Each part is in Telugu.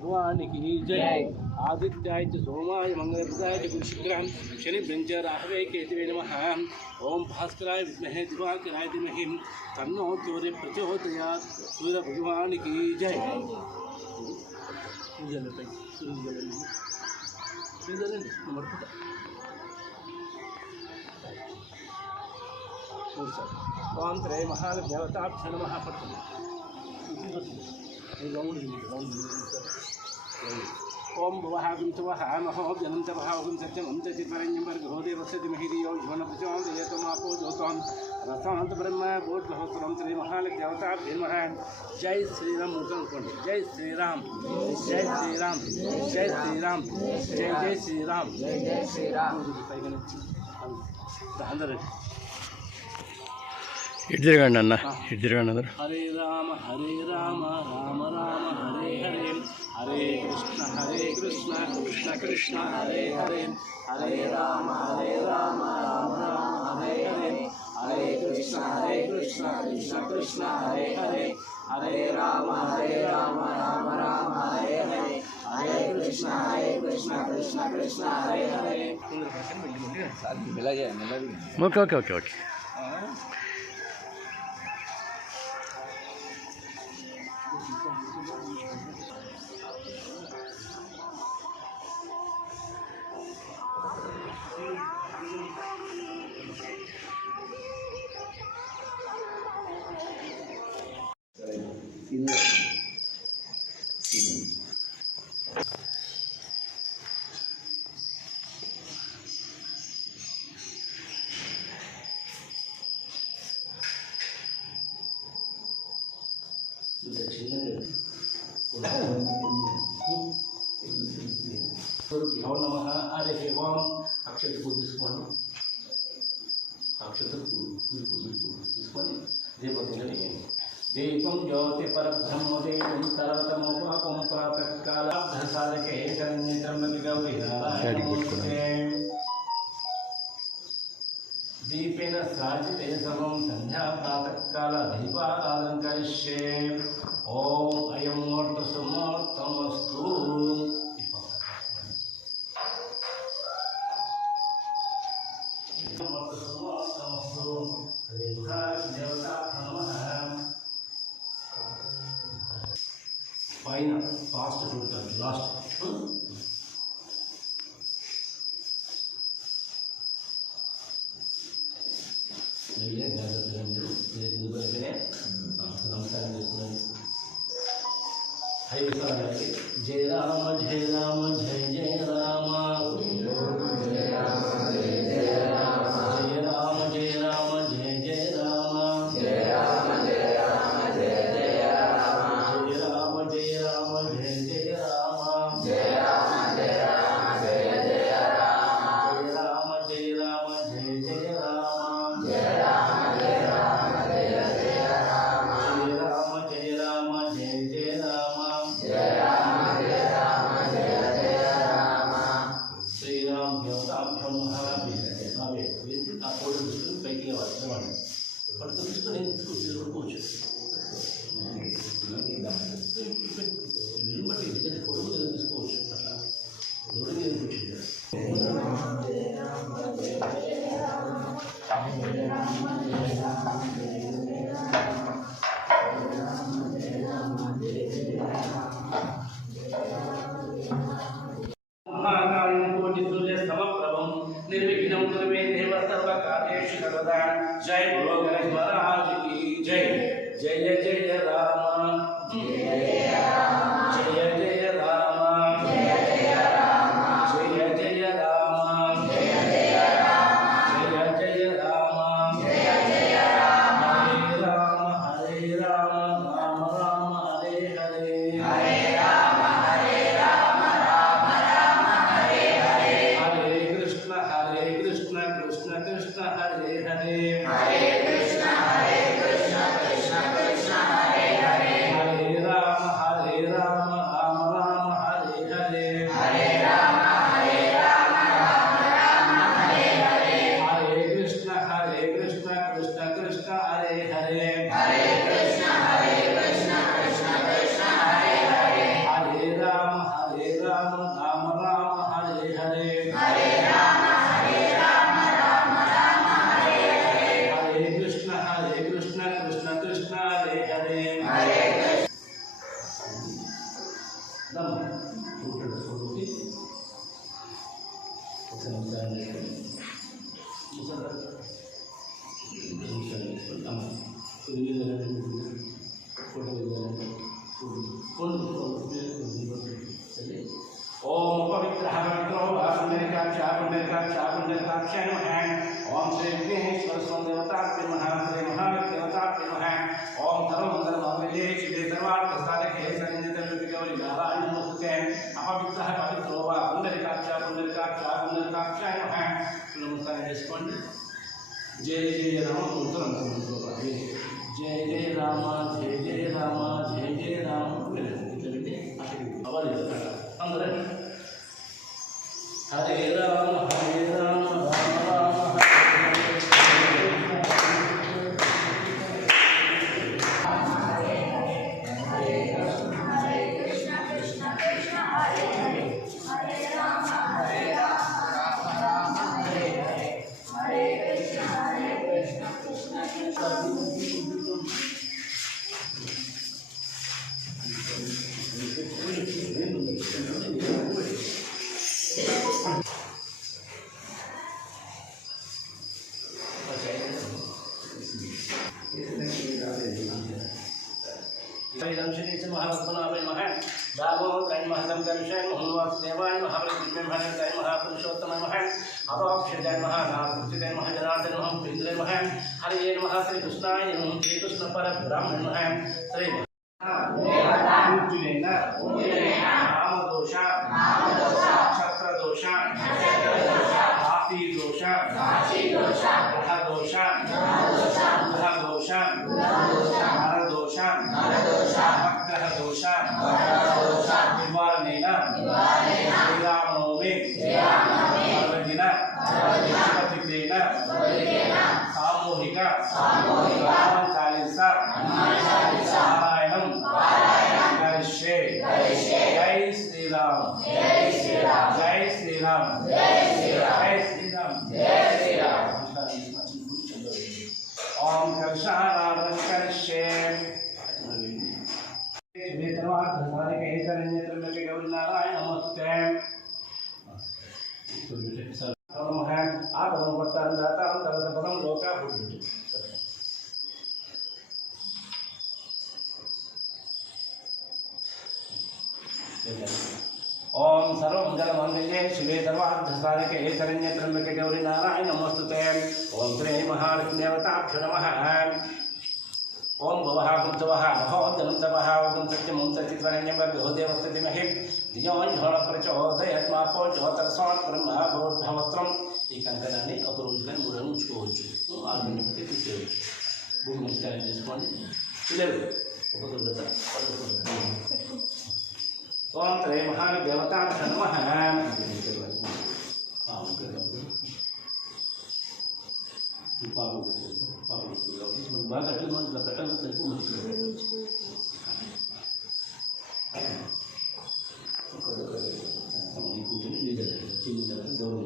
भगवान की जय। आदित्याय च सोमाय मंगलप्रदाय च गुरुशुक्रां शनिभ्यञ्च राहवे केतवे नमः। ओम भास्कराय विद्महे दिवाकराय धीमहि तन्नो सूर्यः प्रचोदयात्। सूर्य भगवान की जय। ओम त्रय महादेवताभ्यो नमः। ओम भवहागं तवः महो जनं तवहागं सत्यमं तचित्वरण्यं वर्गो देवस्य धीमहिधियो यो न प्रचोदयात्। जोतां रसांत ब्रह्म बोधहोत्रं श्री महादेवताभ्यो नमः। जय श्री राम मूर्तन कोंडे। जय श्री राम, जय श्री राम, जय श्री राम, जय जय श्री राम, जय जय श्री राम। అందరూ ఇటు తిరగండి అన్న, ఇటు తిరగండి అందరు. Hare Rama Rama Rama Hare Hare. Hare Krishna Krishna Krishna Hare Hare. Hare Rama Rama Rama Hare Hare. Hare Krishna Krishna Krishna Hare Hare. Hare Rama Rama Rama Hare Hare. Hare Krishna Krishna Krishna Hare Hare. Okay okay okay okay. गुरुभ्यो नमः। हरे ओम अक्षत पूजि తీసుకోండి. అక్షత తీసుకొని దీపం వెలిగించండి. దీపం జ్యోతి పరబ్రహ్మ దేవం సర్వతమోపాపం ప్రాతకాలాబ్ధసాధకే శరణ్యత్రమతి గౌరీ నారాయణ. దీపేన సాజితే సర్వం సంధ్యా ప్రాతకాల దీపాలంకరిష్యే. ఓం అయం మూర్త సుమూర్తమస్తు. పైన ఫాస్ట్ చూడటానికి లాస్ట్ నమస్కారం చేస్తున్నాను. హై విశ్వాసానికి జయ రామ జయ రామ జయ జయ రామ. జయ రామ జయ రామ జయ జయ రామ. జయ రామ జయ రామ జయ జయ రామ. జయ రామ జయ రామ జయ జయ రామ. జయ రామ జయ రామ జయ జయ రామ. జయ రామ జయ రామ జయ జయ రామ. జయ రామ జయ రామ జయ జయ రామ. జయ రామ జయ రామ జయ జయ రామ. జయ రామ జయ రామ జయ జయ రామ. జయ రామ జయ రామ జయ జయ రామ. శ్రీ ओम पवित्रः पवित्रो वा पुण्डरीकाक्षाय नमः। ओम श्री विघ्नेश्वर स्वामी देवताभ्यो नमः। श्री महादेवताभ्यो नमः। ओम सर्वमंगलमांगल्ये शिवे सर्वार्थसाधके शरण्ये गौरी नारायण नमोस्तुते। अपवित्रः पवित्रो वा पुण्डरीकाक्षाय नमः। नमस्कार చేసుకోండి। जय जय राम उत्तरम जय जय राम जय जय राम जय जय राम अंदर हरे राम राम राम महारत्नाय नमः। दामोदराय महदं कर्षाय महवासुदेवाय महाबलिदेवाय महापुरुषोत्तमाय नमः। अवाक्षजाय नमः। नारायणाय नमः। जनार्दनाय नमः। प्रीतये नमः। हरे नमः। श्री कृष्णाय नमः। श्री कृष्ण परब्रह्मणे नमः। श्री रामदोष क्षत्रदोष हाथीदोष ग्रहदोष बुधदोष नरदोष नवग्रहदोष निवारणेन श्रीरामनवमी पर्वदिन शुभतिथेन सामूहिक हनुमान चालीसा पारायणं करिष्ये। जय श्री राम जय श्री राम जय श्री राम जय श्री राम जय श्री राम। ओम कर्षाराधनं करिष्ये। गौरीनारायण नमस्ते। ओम सर्वमंगलमांगल्ये शिवे सर्वार्थसाधके शरण्ये त्र्यंबके गौरी नारायण नमोस्तुते। ओम श्री महालक्ष्मी देवताभ्यो नमः। ओम भवः कुंजवः महोदनं तपः ओम सत्यमं सचित्वरण्यं देवस्य धीमहि धियो यो प्रचोदयात् मा पोचोतरसात् ब्रह्मा भवत्रं। ఈ కంకణాన్ని ఒక రోజు కానీ 3 రోజులు ఉంచుకోవచ్చు। 6 గంటలకి తీసేయవచ్చు। భూమి నమస్కారం చేసుకోండి। పిల్లలు ఒక దుర్గత ఓం త్రై మహాదేవతాభ్యో నమః। బాగా కట్టలు మనకు కట్టలు సరిపో చిన్న గౌరవం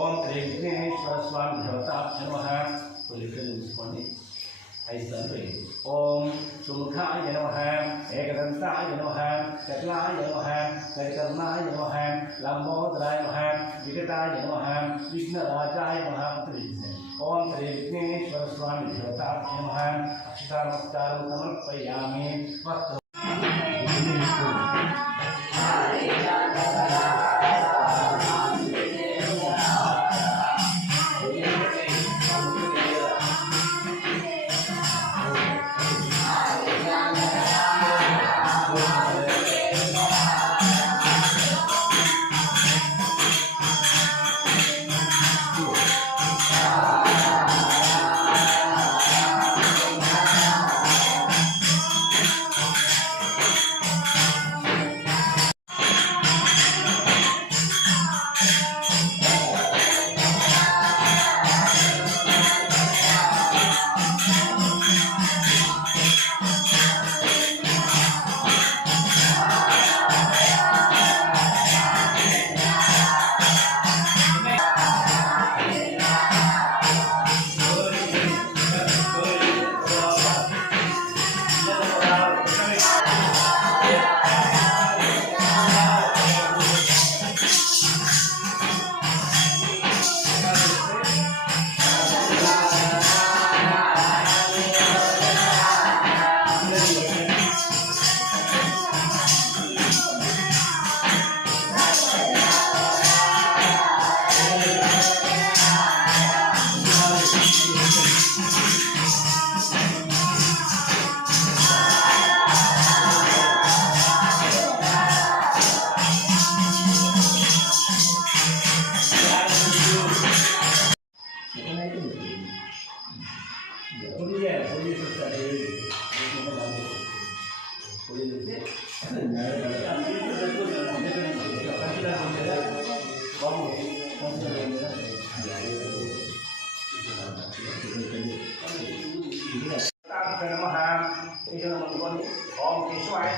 ओम श्री विघ्नेश्वर स्वामी देवताभ्यो नमः। ओम सुमुखाय नमः। एकदंताय नमः। चतुराय नमः। करिकर्णाय नमः। लंबोदराय नमः। विकटाय नमः। विघ्नराजाय नमः। ओम श्री विघ्नेश्वर स्वामी देवताभ्यो नमः। अक्षतानमस्कारं समर्पयामि। वस्त्र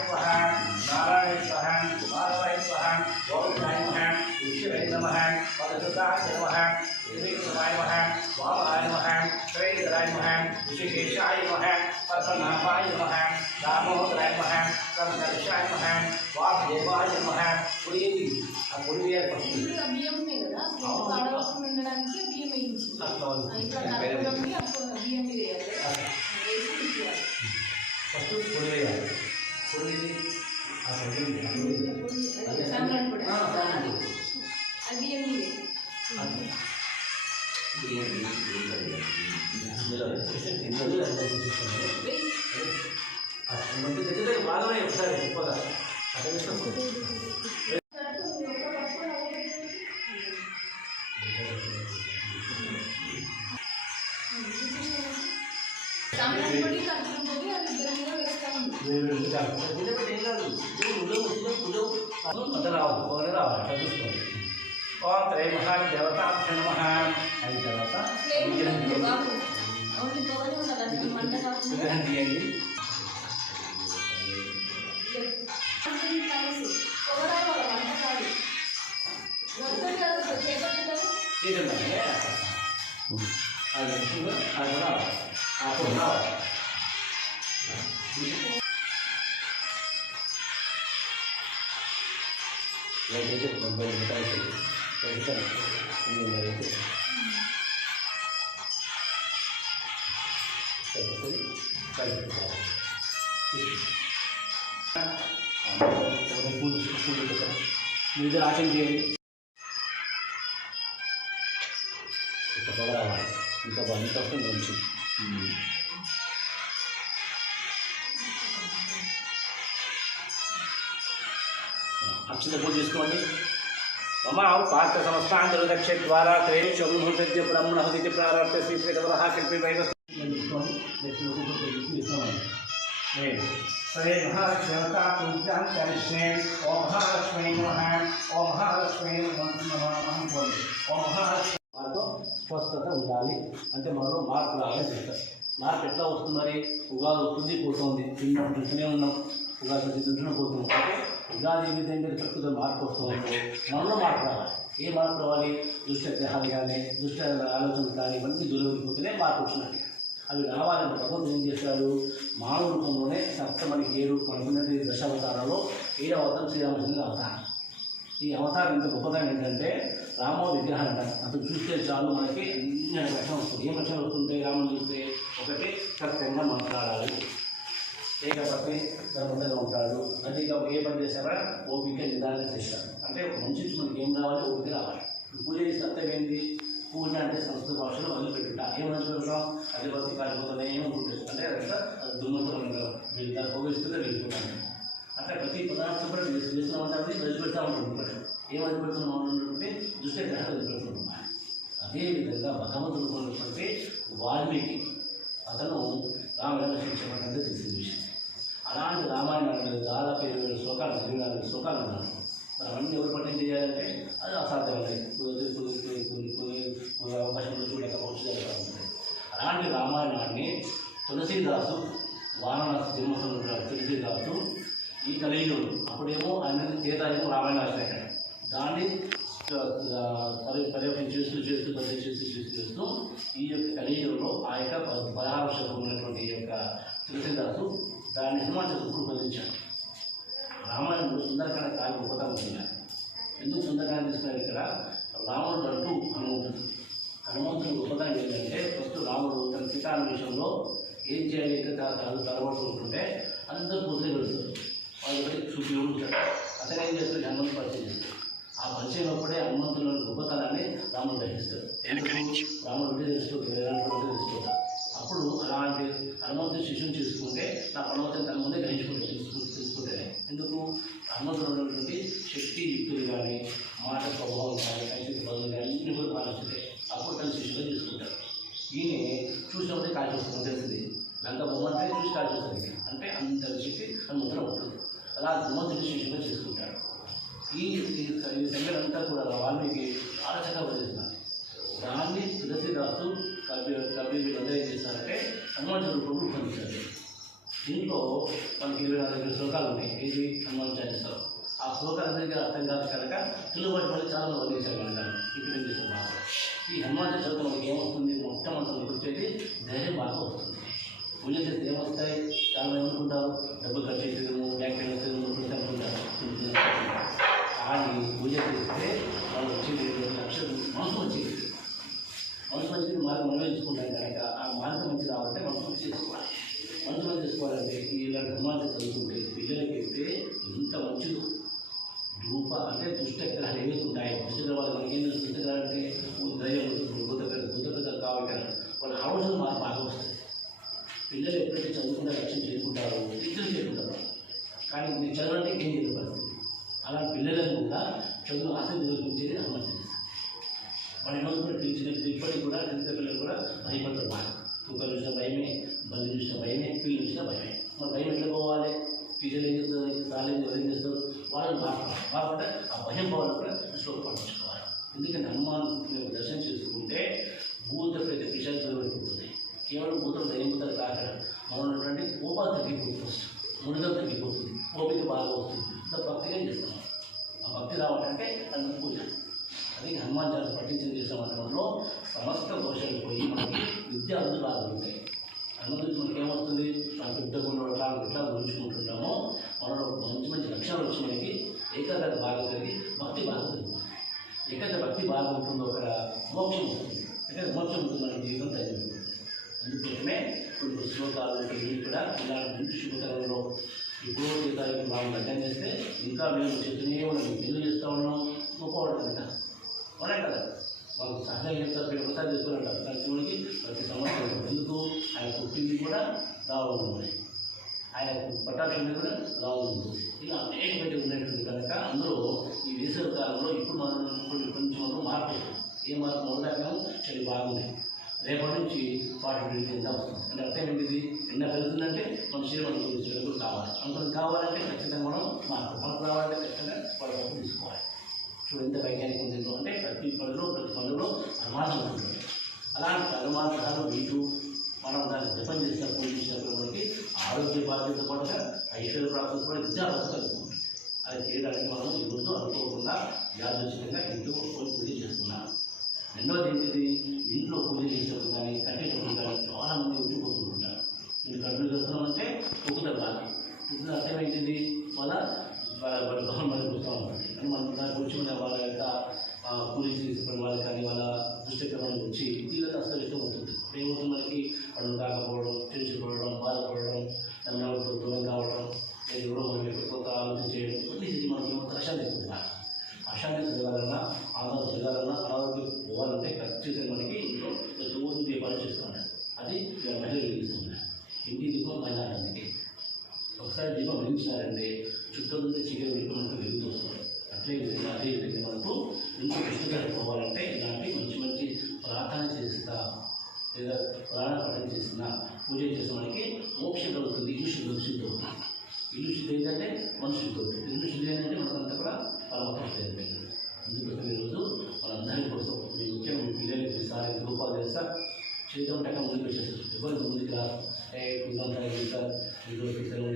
స్వహ నారాయణ స్వహ మాధవాయ స్వహ గోవిందాయ నమః విష్ణువే నమః పదసుతాయ నమః శ్రీకృష్ణాయ నమః వామాయ నమః శ్రీధరాయ నమః ఋషికేశాయ నమః పద్మనాభాయ నమః దామోదరాయ నమః సంకర్షాయ నమః వాసుదేవాయ నమః పుడియేది ఆ పుడి ఫస్ట్ బియ్యం ఉన్నాయి కదా ఆడవాసం ఉండడానికి బియ్యం వేయించి ఇప్పుడు బియ్యం వేయాలి ఫస్ట్ పొడి వేయాలి పొడి ఆ పొడి సాంబ్రాణి పొడి అది బియ్యం దగ్గర బాగానే ఒకసారి ఎక్కువగా సాంబ్రాణి పొడి కర్పూరం పొడి అది ఇద్దరు కూడా వేస్తాము రావాలి పొగనే రావాలి అట్లా చూసుకోండి ఓం త్రయ మహాదేవతాభ్య నమః అయిన తర్వాత విగ్రహం తీయండి తీయండి అది అది రావాలి అప్పుడు రావాలి అయితే మీరు ఆచరణ చేయండి ఇంకా పొగ రావాలి ఇంకా ఇంత వస్తుంది మంచి అక్షత పూజ చేసుకోండి మమ పాత్ర సంస్థాంతరదక్ష ద్వారా త్రయోముహూర్త బ్రహ్మణ హృదయ ప్రారంభ శ్రీశ్రీకవరహ కల్పి వైవస్ సరే మహాలక్ష్మీవతా పూజాం కరిష్యే ఓం మహాలక్ష్మీ నమః ఓం మహాలక్ష్మీ నమః ఓం మహాలక్ష్మీ మాతో స్వస్థత ఉండాలి అంటే మనలో మార్పు రావాలని చెప్తారు. మార్పు ఎట్లా వస్తుంది మరి? ఉగాది వస్తుంది పోతుంది, తింటూనే ఉన్నాం, ఉగాది తింటూనే పోతున్నాం. అంటే ఉగాది విధంగా ప్రకృతిలో మార్పు వస్తుంది, మనలో మార్పు రావాలి. ఏ మార్పు రావాలి? దుష్ట గ్రహాలు కానీ దుష్ట ఆలోచనలు కానీ ఇవన్నీ దూరమైపోతేనే మార్పు వచ్చినట్టు. అవి రావాలంటే భగవంతుడు ఏం చేశాడు? మానవ రూపంలోనే మనకి ఏ రూపం అనుకున్నది దశావతారంలో 7వ అవతారం శ్రీరామచంద్రుని అవతారం. ఈ అవతారం ఇంత గొప్పతనం ఏంటంటే రామ విగ్రహం అంటారు. అతను చూస్తే చాలు మనకి అన్ని లక్షణం వస్తుంది. ఏ లక్షణం వస్తుంటే రాముని చూస్తే ఒకటి సత్యంగా మాట్లాడాలి, లేకపోతే ధర్మంగా ఉంటాడు, అదిగా ఏ పని చేశారా ఓపిక నిదానంగా చేశారు. అంటే ఒక మంచి మనకి ఏం రావాలి? ఓపిక రావాలి. పూజ సత్యం ఏంటి? పూజ అంటే సంస్కృత భాషలో వదిలిపెట్టుట. ఏమని చూడటం? అధిపతి కాలిపోతానే ఏమనుకుంటుంది అంటే దుమ్మంతో వెళ్తారు, పోగిస్తుంటే వెళ్ళిపోతాను. అట్లా ప్రతి పదార్థం కూడా వేస్తూ ఉంటుంది, వదిలిపెడతా ఉంటుంది. ఏం వదిలిపెడుతున్నాం అంటే దుష్ట గ్రహాలు వదిలిపెడుతున్నాం. అదేవిధంగా భగవంతుడు కొన్నటువంటి వాల్మీకి అతను రామాయణ శిక్షపడ్డంతో తెలిసిన విషయం. అలాంటి రామాయణాలు దాదాపు 20,000 శ్లోకాలు, 24 శ్లోకాలు ఉన్నాను. మరి అవన్నీ ఎవరు పఠనం చేయాలంటే అది అసాధ్యమైనది, అవకాశంలో చూడకపోవచ్చు. అలాంటి రామాయణాన్ని తులసీదాసు వారణాసి జన్మస్థలంలో తులసీదాసు ఈ కలియుగంలో అప్పుడేమో ఆయన కేతాయేమో రామాయణ రాశాడు. దాన్ని పర్యవేక్షణ చేస్తూ ఈ యొక్క కలియుగంలో ఆ యొక్క 16వ శతం ఉన్నటువంటి ఈ యొక్క తులసీదాసు దాన్ని హనుమాన్ రూపొందించాడు. రామాయణంలో సుందరకాండ చాలా గొప్పతనం ఉన్నాయి. ఎందుకు సుందరకాండ తీసుకున్నాడు? ఇక్కడ రాముడు అంటూ హనుమంతుడు గొప్పతనం ఏంటంటే ఫస్ట్ రాముడు తన సీతాన్వేషంలో ఏం చేయాలి తలబడుతూ ఉంటుంటే అందరూ పొద్దునే వెళ్తారు, వాళ్ళకి చూపి ఉంటాడు. అతను ఏం చేస్తాడు? హనుమంతు పరిచయం చేస్తాడు. ఆ పరిచయం అప్పుడే హనుమంతులోని గొప్పతనాన్ని రాముడు గ్రహిస్తాడు. రాముడు ఉంటే తెలుసుకోతాడు. అప్పుడు అలాంటి హనుమంతుని శిష్యుని చేసుకుంటే నా హనుమంతుని తన ముందే తెలుసుకుంటేనే. ఎందుకు? హనుమంతుడు ఉన్నటువంటి శక్తి యుక్తులు కానీ మాట స్వభావం కానీ ఐదు బదులు కానీ అన్ని కూడా పాలించుతాయి. అప్పుడు తన శిష్యులు తీసుకుంటారు. ఈయన చూసినప్పుడే కాల్చి వస్తుంది, తెలిసింది లంక బొమ్మంటే చూసి కాల్చి వస్తుంది. అంటే అంత శక్తి హనుమంతులో ఉంటుంది. అలా హనుమంతుడి శిష్యుగా చేసుకుంటాడు. ఈ సంగతి కూడా వాల్మీకి చాలా చక్కగా వదిలేస్తున్నారు. దాన్ని తులసీదాసు కవి వీళ్ళందరూ ఏం చేస్తారంటే హనుమంతుడి రూపంలో రూపొందించారు. దీంట్లో మనకి 24 శ్లోకాలు ఉన్నాయి. ఇది హనుమాన్ చాలీసాలో. ఆ శ్లోకాలన్నిటికీ అర్థం కాదు కనుక తెలుగుబడి పడి చాలా మంది వదిలేశారు కనుక ఇక్కడ ఏం చేస్తారు బాగా. ఈ హనుమాన్ చాలీసా మనకి ఏమవుతుంది, మొట్టమొదటి వచ్చేది ధైర్యం బాగా వస్తుంది. పూజ చేస్తే ఏమొస్తాయి, చాలా మంది అనుకుంటారు డబ్బులు ఖర్చు చేసేదేమో, బ్యాంక్ అనుకుంటారు. కానీ పూజ చేస్తే వాళ్ళు వచ్చేది 2 లక్షలు మనసు వచ్చేది. మనసు మంచిది మార్గం మనమే ఎంచుకుంటాం కనుక ఆ మార్గం మంచి రావాలంటే మనసు చేసుకోవాలి. మనసులో చేసుకోవాలంటే ఇలాంటి హనుమాన్ చదువుతుంటే పిల్లలకైతే ఎంత మంచిదో. రూప అంటే దుష్టగ్రహాలు ఏవి ఉంటాయి, దుష్టగ్రహాలు మనకి ఏం తెలుసు, దుష్టగ్రహాలు అంటే ధైర్యం బుద్ధ కావాలి వాళ్ళ ఆలోచన మాకు బాగా వస్తుంది. పిల్లలు ఎప్పుడైతే చదువుకుంటే లక్ష్యం చేసుకుంటారో ఇద్దరు చేసుకుంటారు. కానీ నేను చదవంటే ఏం చేయదు పరిస్థితి. అలాంటి పిల్లలను కూడా చదువు ఆసక్తి చూపించేది హనుమాన్ చాలీసా. వాళ్ళ రోజు కూడా ఇప్పటికి కూడా తెలిసిన పిల్లలు కూడా భయపడతారు బాగా. కుక్కలు చూసిన భయమే, బండి చూసిన భయమే, పిల్లలు చూసిన భయమే. మరి భయం ఎట్లా పోవాలి, టీచర్లు ఏం చేస్తారు, సార్లు ఏం చేస్తారు, వాళ్ళని బాగుంటే ఆ భయం పోవాలని కూడా దృష్టిలో పండించుకోవాలి. ఎందుకంటే హనుమాన్ దర్శనం చేసుకుంటే భూత ప్రేత పిశాచాలు వెళ్ళిపోతుంది. కేవలం భూతం దయ్యముతారు కాక మనం ఉన్నటువంటి కోపాలు తగ్గిపోతుంది, ఫస్ట్ మునిగలు తగ్గిపోతుంది, ఓపిక బాగా వస్తుంది. ఇంత భక్తిగా చేస్తున్నాం. ఆ భక్తి రావాలంటే అది పూజ. అది హనుమాన్ చాలీసా పఠించిన చేసే మంత్రంలో సమస్త దోషాలు పోయి మనకి విద్య బాగా ఉంటాయి. అందులో మనకి ఏమవుతుంది, ఆ పెద్ద గుండె ఎట్లా గురించుకుంటుంటామో మనలో మంచి మంచి లక్షణాలు వచ్చి మనకి ఏకాగ్రత బాగా కలిగి భక్తి బాగా పెరుగుతుంది. ఎక్కడైతే భక్తి బాగా ఉంటుందో అక్కడ మోక్షం ఉంటుంది. ఎక్కడ మోక్షం ఉంటుంది మన జీవితం తగ్గిపోతుంది. అందుకోసమే కొన్ని శ్లోకాలు కూడా ఇలాంటి శుభకరంలో ఇప్పుడు తారీఖు బాగా లగ్నం చేస్తే ఇంకా మేము చెప్తూనే ఉన్నాం, ఎందుకు చేస్తూ ఉన్నాం, గొప్పవాడు కనుక అవునే కదా. వాళ్ళు సహజంగా చెప్తారు, ఒకసారి చేసుకున్నాడు కానీ శివుడికి ప్రతి సంవత్సరం. ఎందుకు ఆయన పుట్టింది కూడా రావడం, ఆయన పట్టాక్షుడి కూడా రావడం, ఇలా అనేక పెట్టి ఉన్నటువంటి కనుక అందులో ఈ వేసవి కాలంలో ఇప్పుడు మనం కొంచెం మార్పు. ఏ మార్పు మొదలైనా చలి బాగుంది. రేపటి నుంచి 40 డిగ్రీ ఎంత వస్తుంది అంటే అర్థం ఏంటిది, ఎండ పెరుగుతుందంటే మన శరీరం అనుకూలించడం కావాలి. అనుకుని కావాలంటే ఖచ్చితంగా మనం మనకు రావాలంటే ఖచ్చితంగా వాళ్ళ తీసుకోవాలి. చూడు ఎంత వైజ్ఞానికం ఉందో అంటే ప్రతి పనులో అనుమానం ఉంటుంది. అలాంటి అనుమానాలు వీటు మనం దాన్ని జపం చేసిన పూజ చేసినప్పుడు మనకి ఆరోగ్య బాధ్యత పడక ఐశ్వర్య ప్రాప్తి కూడా విద్యా కలుగుతుంది. అది చేయడానికి మనం ఈరోజు అనుకోకుండా యాదృచ్ఛికంగా ఇంట్లో పూజ చేస్తున్నాం. రెండవది ఏంటిది, ఇంట్లో పూజ చేసేటప్పుడు కానీ కట్టేటప్పుడు కానీ చాలామంది ఉట్టిపోతుంటారు. మీరు కట్టులు చేస్తున్నామంటే ఒక్కుతారు బాగా. ఇప్పుడు అర్థం ఏంటిది, వాళ్ళ గవర్నమెంట్ వస్తూ ఉంటుంది. కానీ మనం దాని గురించి వాళ్ళ యొక్క పూజ చేసుకునే వాళ్ళు కానీ వాళ్ళ దృష్టిక్రమానికి వచ్చి వీళ్ళకి అసలు ఇష్టం ఉంటుంది. ఏమవుతుంది, మనకి వాళ్ళు కాకపోవడం, తెలుసుకోవడం, బాధపడడం, దాని దూరం కావడం, లేదా కూడా మనం ఎక్కడికొక ఆలోచన చేయడం, అన్నీ చేసి మనకి ఏమవుతుంది, అశాంతి అవుతుంది. అశాంతి చదవాలన్నా, ఆనందం చదవాలన్నా, అనారోగ్యం పోవాలంటే ఖచ్చితంగా మనకి ఇంట్లో రోజు దీపాలు చేస్తున్నాడు. అది మహిళలు వెలిగిస్తున్నాడు. ఇంటి దీపం మహిళానికి ఒకసారి దీపం వెలిగించినారంటే చుట్టూ నుంచి చీకటి వెళ్ళి మనకు వెలుగుతూ వస్తుంది. అదేవిధంగా మనకు ఇంట్లో విష్ణుగా పోవాలంటే ఇలాంటి మంచి మంచి ప్రార్థన చేస్తా లేదా పురాణ పఠనం చేసిన పూజ చేసిన మనకి మోక్షం కలుగుతుంది. ఇల్లు శుద్ధి అవుతుంది. ఇల్లు శుద్ధి ఏంటంటే మనసు శుద్ధి అవుతుంది. ఇల్లు శుద్ధి ఏంటంటే మనకంతా కూడా పరమత్వం. అందుకోసం ఈరోజు మనందరి కోసం మీ ముఖ్యంగా మీ పిల్లలకి ఈసారి రూపాలు చేస్తా చేద్దాం అంటే ముందుకు వచ్చేస్తారు. ఎవరు ముందుకు రాదు, కుదంతా సార్ ఈరోజు పిల్లలు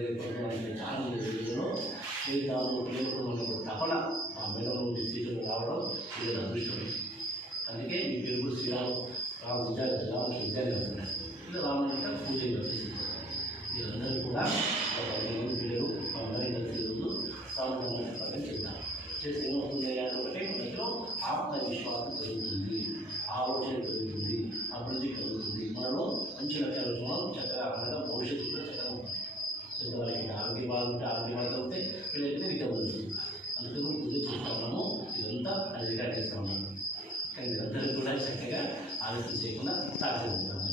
అంటే చాలా మంది పిల్లలు చేద్దాము పిల్లలకు మనకు తపన ఆ మేడం స్థితిలో రావడం ఇది అదృష్టం. అందుకే మీ పిల్లలు శ్రీరాము రాము విద్యార్థి వస్తున్నారు. ఇలా రామని పూజ వచ్చేసింది. వీళ్ళందరూ కూడా పిల్లలు మనందరి కలిసి రోజు సామాన్య పక్కన చేద్దాం. చేస్తే ఏమవుతుంది అంటే మనలో ఆత్మవిశ్వాసం పెరుగుతుంది, ఆలోచన పెరుగుతుంది, అభివృద్ధి కలుగుతుంది. మనలో మంచి లక్ష్యాలు మనం చక్కగా అనగా భవిష్యత్తు కూడా చక్కగా ఉంటుంది. పెద్దవాళ్ళకి ఆరోగ్య బాగుంటే ఆరోగ్య బాగా ఉంటే పిల్లలకి విద్య పొందుతుంది. అందుకే మనం పూజ చేస్తున్నాము. ఇదంతా అది రికార్డ్ చేస్తూ ఉన్నాము. కానీ మీరందరూ కూడా చక్కగా ఆలోచన చేయకుండా సాధిస్తాము.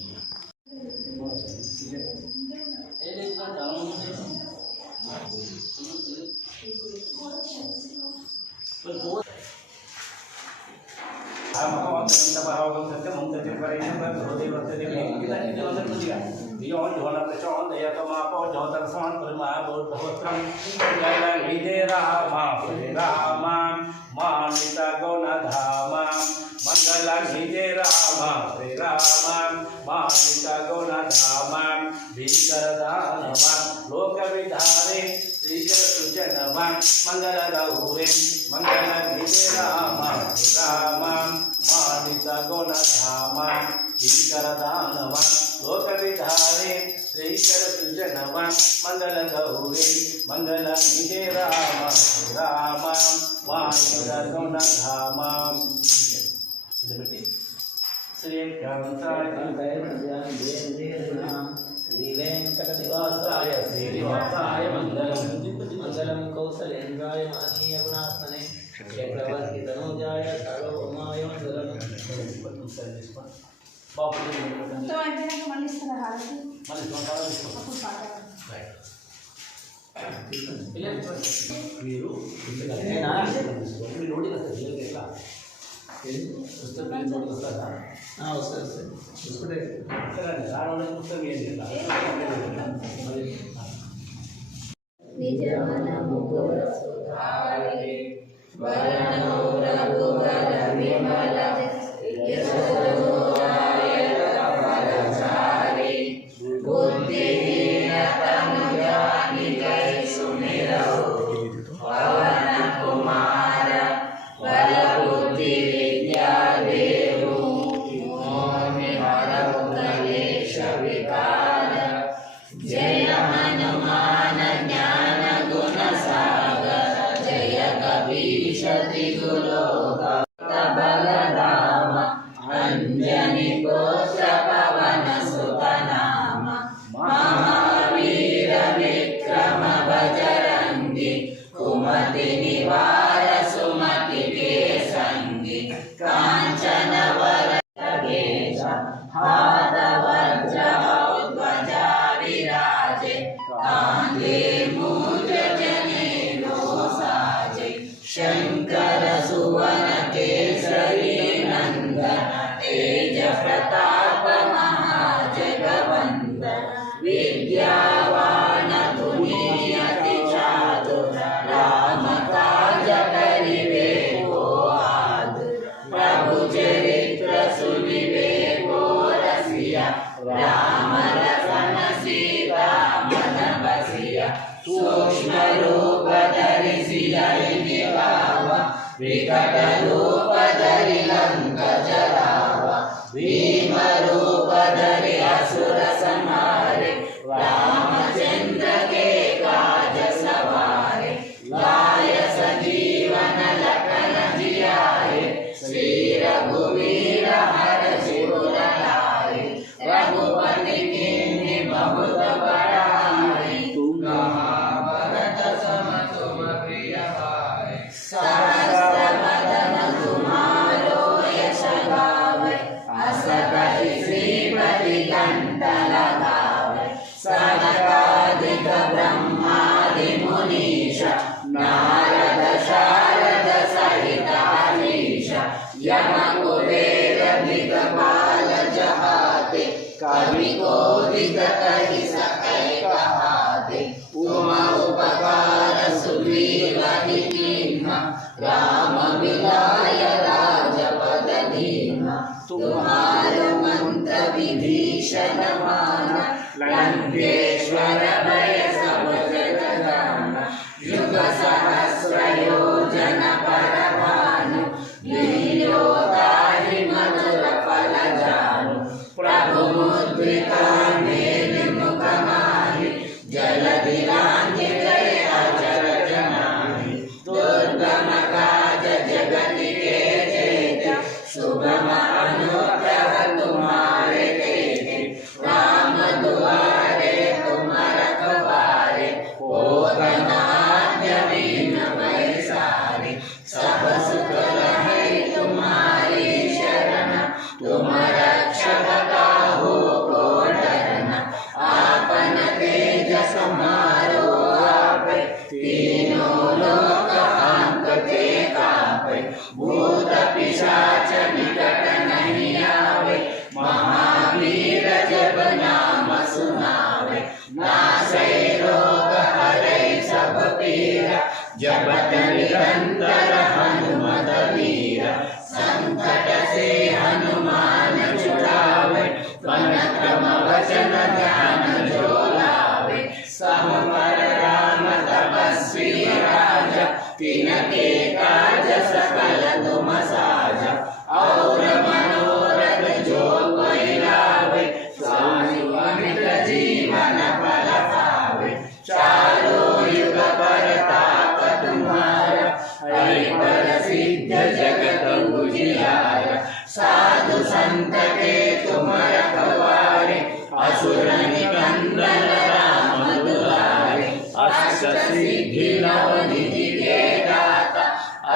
भीकरदानवा लोकविधारे श्रीशरसुजनवां मङ्गलगौरीं मङ्गलनिधे रामां मानितगुणधामां ईश्वरदानवां लोकविधारे श्रीशरसुजनवां मङ्गलगौरीं मङ्गलनिधे रामां मानितगुणधामां श्री वेंकटनिवासाय श्रीनिवासाय मंगलम कौसलेन्द्राय महनीय गुणात्मने चक्रवर्ती तनोजाय सार्वभौमाय मंगलम మొత్తం అయిపోయినాక మళ్ళీ ఇస్తారా హారతి అప్పుడు పాట మీరు నోటి ఎట్లా పుస్తకం నోటి వస్తుందా వస్తుంది చూసుకుంటే రావడానికి పుస్తకం ఏంటి నిజమనము పురసుధారి వరణౌ రఘువర విమల యశోదాయ వరచారి బుద్ధిహీన తను జానికై సుమిరౌ పవన కుమార వర బుద్ధి విద్యా దేవు మోని హరౌ కలేశ వికార జయ హనుమాన జ్ఞాన గుణ సాగర జయ కపీశతి గులోక బలరామ అంజని గోత్ర పవన సుతనామ మహావీర విక్రమ బజరంగి కుమతి నివార సుమతి కే సంగి కాంచన వరగేశ హాత వజ్ర ధ్వజా విరాజే కాందే మూజ జనేలో సాజే శంకర సువన కేసరి నందన తేజ ప్రతాప మహాజగవందన విద్యావాన తునీయతి చాతుర రామ కాజ పరివేకో ఆదుర ప్రభు చరిత్ర సునివేకో రసియ రామ రసన సీతా మన బసియ సూక్ష్మ రూప ధరిసియ నివావ వికట రూప ధరి లంక జరావ భీమ రూప ధరి అసుర సంహారే రామచంద్ర के काज सवारे लाय सजीवन लखन जियाए श्री रघुवीर हर शिवर लाए रघुपति कीन्हि बहुत बड़ाई भरत सम तुम प्रिय भाई सहस्र वदन तुम्हारो यश गावे अस कहि श्रीपति कंठ लगावे सनकादिक ब्रह्मादि मुनीश नारद शारद सहिताधीश यम कुबेर दिगपाल जहाते कवि कोविद कहि सकै कहाते उमा उपकार सुग्रीव कीन्हा राम मिलाय राजपद दीन्हा तुम्हारो मंत्र विभीषण माना लंकेश्वर भय सब जग जाना युग सहस्र योजन पर भानु लील्यो ताहि मधुर फल जानु प्रभु मुद्रिका मेलि मुख माहि जलधि लांघि गए अचर जनाहि दुर्गम काज जगति के जेते सुगम अनुग्रह तुम्हारे तेते राम दुआरे तुम रखवारे होतन आज्ञा पैसारे सब सुख रहे तुम्हारी शरण तुम रक्षक काहू को डरना आपन तेज समारो आपे तीनों लोक हांकते कापे भूत पिशाच निकट नहीं आवे महावीर जब नाम सुनावे नासै रोग हरै सब पीरा जपत निरंतर हनुमत वीरा संकट से हनुमान छुड़ावे मन क्रम वचन ध्यान जो लावे सब पर तिनके काज सकल तुम साजा और मनोरथ जो कोई लावे स्वामी अमित जीवन फल पावे चारों युग परताप तुम्हारा हरि पर सिद्ध जगत उजियारा साधु संत के तुम रखवारे असुर निकंदन राम दुलारे अष्ट सिद्धि नव निधि के दाता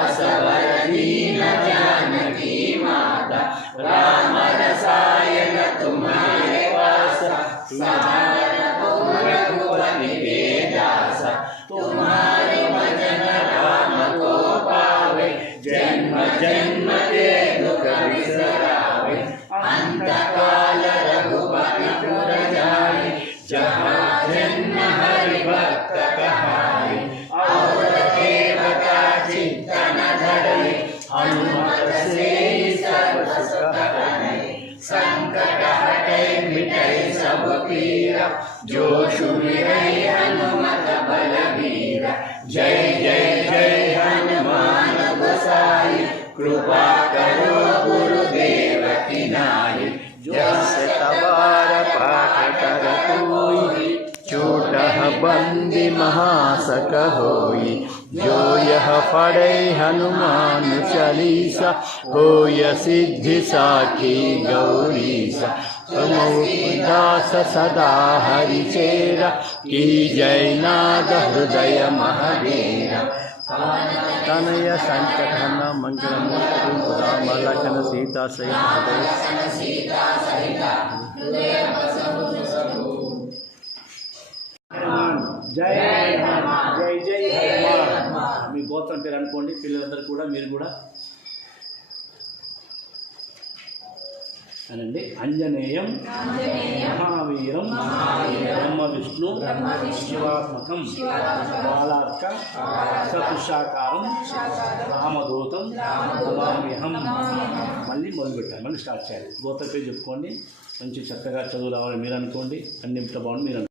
असवर दीन जानकी माता राम रसायन तुम्हारे पास रघुपति के दास तुम्हारे भजन राम को पावे जन्म जन्म के दुख बिसरावे अंत काल रघुपति पुर जाए जहाँ जन्म हरि भक्त कहाए और देवता चित्तन धरे हनुमत से सर्व सुख करने संकट हटे मिटे सब पीरा जो सुमिरै हनुमत बलबीरा जय जय जय हनुमान गोसाई कृपा करो गुरुदेव की नाई जस तबार पाठ कर कोई छोटह बंदी महासक होई जो यह पढ़े हनुमान चालीसा होय सिद्धि साखी गौरीसा तुम दास सदा हरि चेरा की जय नाद हृदय महावीरा तनय संकटहन मंगलमूर्ति राम लखन सीता सहित జై హనుమాన్ జై జై హనుమాన్ మీ గోత్రం పేరు అనుకోండి పిల్లలందరూ కూడా మీరు కూడా అనండి అంజనేయం మహావీరం బ్రహ్మ విష్ణు శివాత్మకం బాలార్క సతుషాకారం రామదూతం నమామ్యహం మళ్ళీ మొదలుపెట్టాలి మళ్ళీ స్టార్ట్ చేయాలి గోత్ర పేరు చెప్పుకోండి మంచి చక్కగా చదువు రావాలని మీరు అనుకోండి అన్ని బాగుంది మీరు